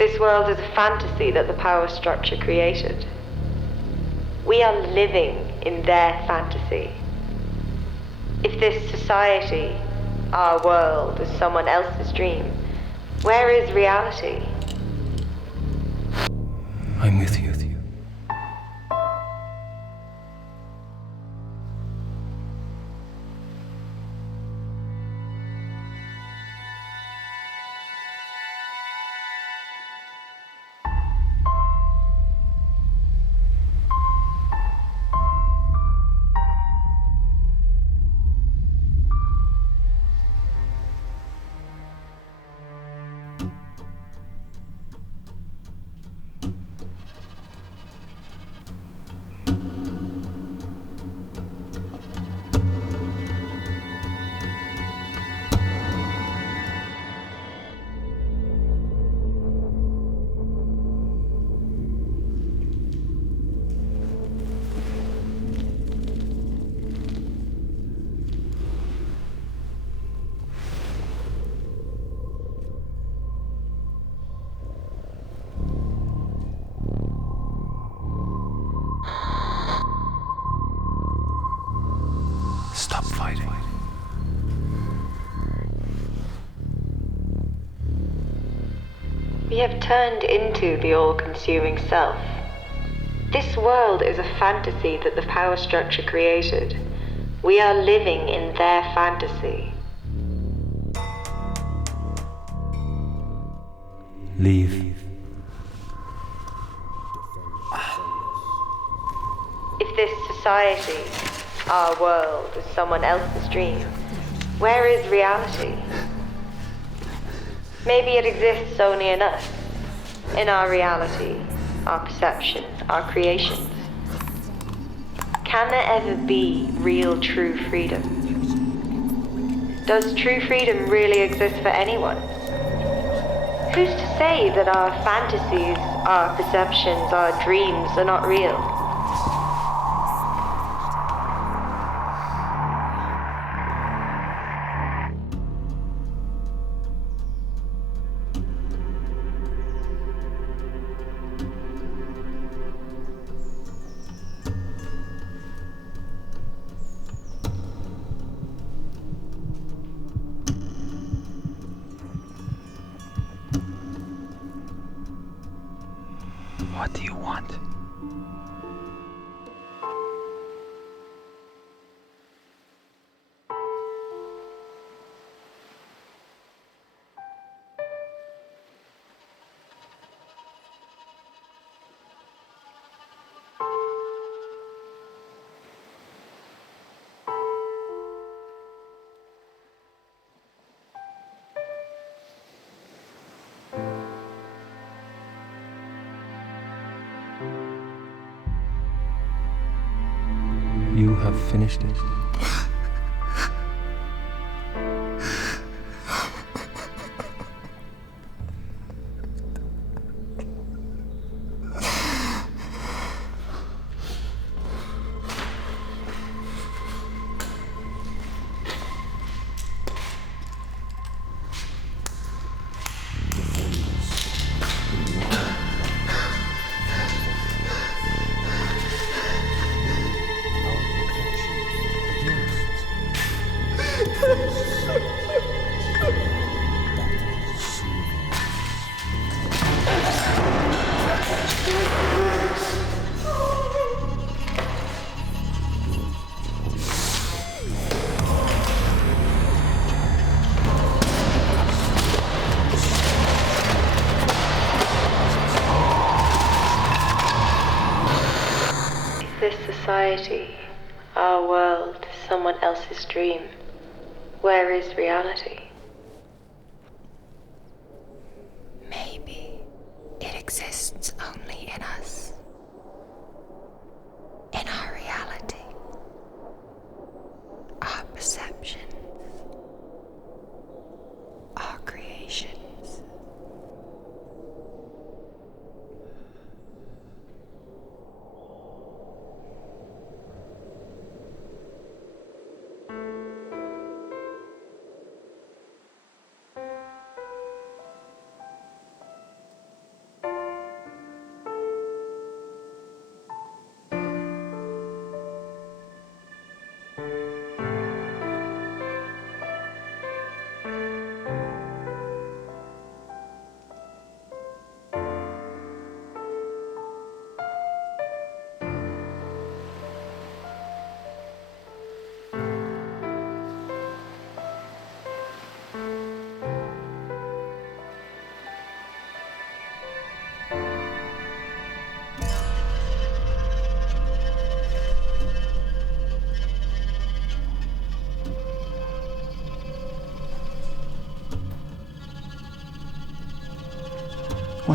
This world is a fantasy that the power structure created. We are living in their fantasy. If this society, our world, is someone else's dream, where is reality? I'm with you. Stop fighting. We have turned into the all-consuming self. This world is a fantasy that the power structure created. We are living in their fantasy. Leave. If this society, our world, is someone else's dream, where is reality? Maybe it exists only in us, in our reality, our perception, our creations. Can there ever be real true freedom? Does true freedom really exist for anyone? Who's to say that our fantasies, our perceptions, our dreams are not real? What do you want? You have finished it. This society, our world, is someone else's dream. Where is reality? Maybe it exists only in us, in our reality, our perceptions, our creations.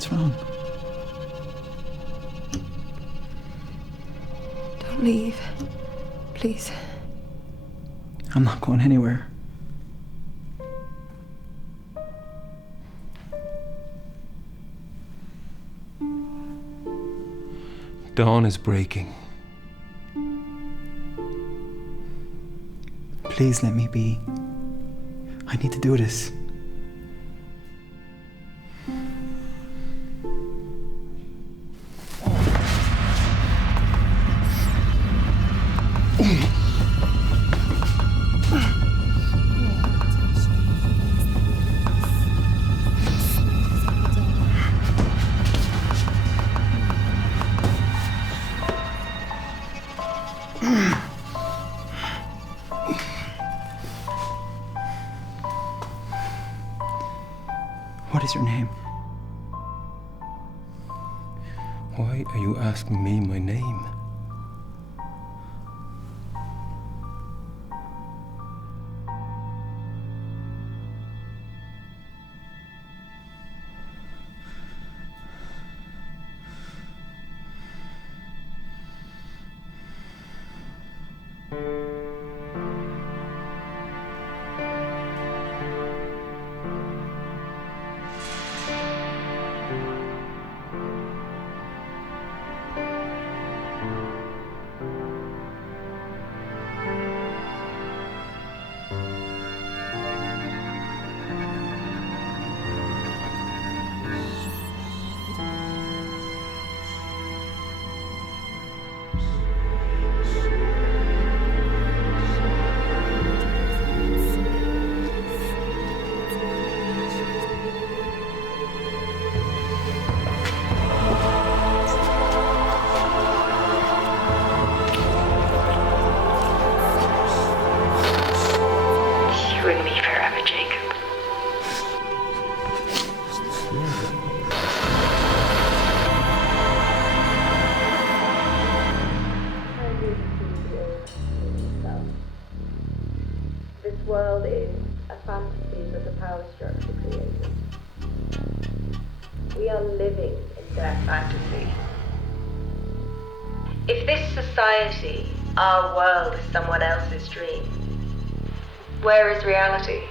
What's wrong? Don't leave. Please. I'm not going anywhere. Dawn is breaking. Please let me be. I need to do this. What is your name? Why are you asking me my name? You and me forever, Jacob. This world is a fantasy that the power structure created. We are living in their fantasy. If this society, our world, is someone else's dream, where is reality?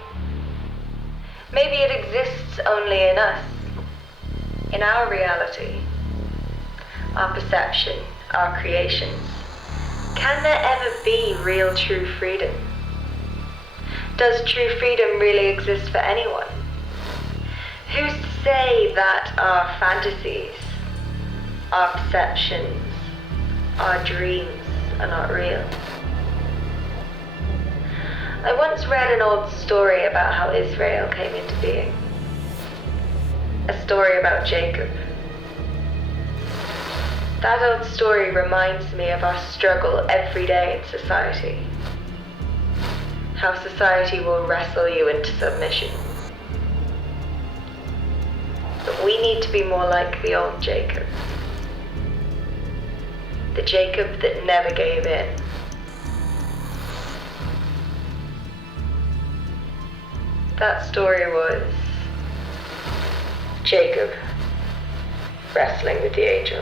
Maybe it exists only in us, in our reality, our perception, our creations. Can there ever be real true freedom? Does true freedom really exist for anyone? Who's to say that our fantasies, our perceptions, our dreams are not real? I once read an old story about how Israel came into being. A story about Jacob. That old story reminds me of our struggle every day in society. How society will wrestle you into submission. But we need to be more like the old Jacob. The Jacob that never gave in. That story was Jacob wrestling with the angel.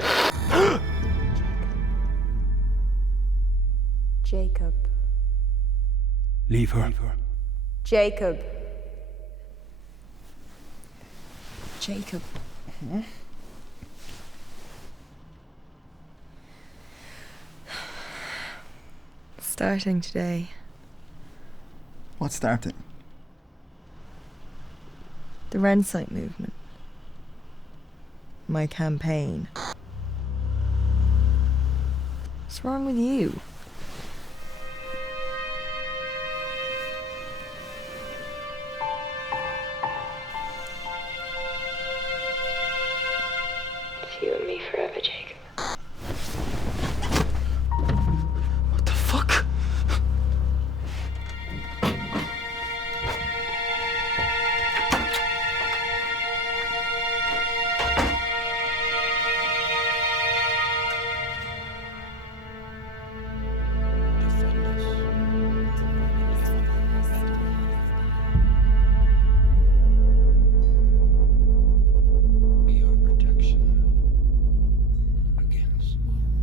Jacob. Leave her. Jacob. Jacob. Starting today. What started? The Rensight movement. My campaign. What's wrong with you? It's you and me forever, Jacob. What the fuck?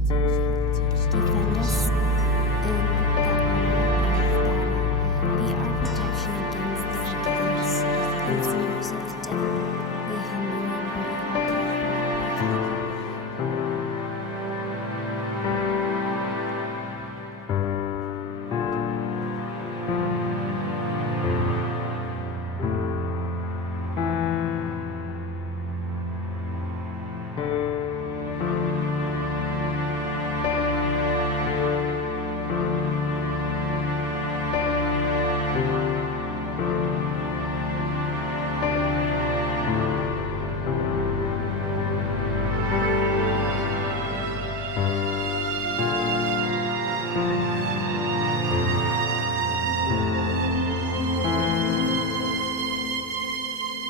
Touch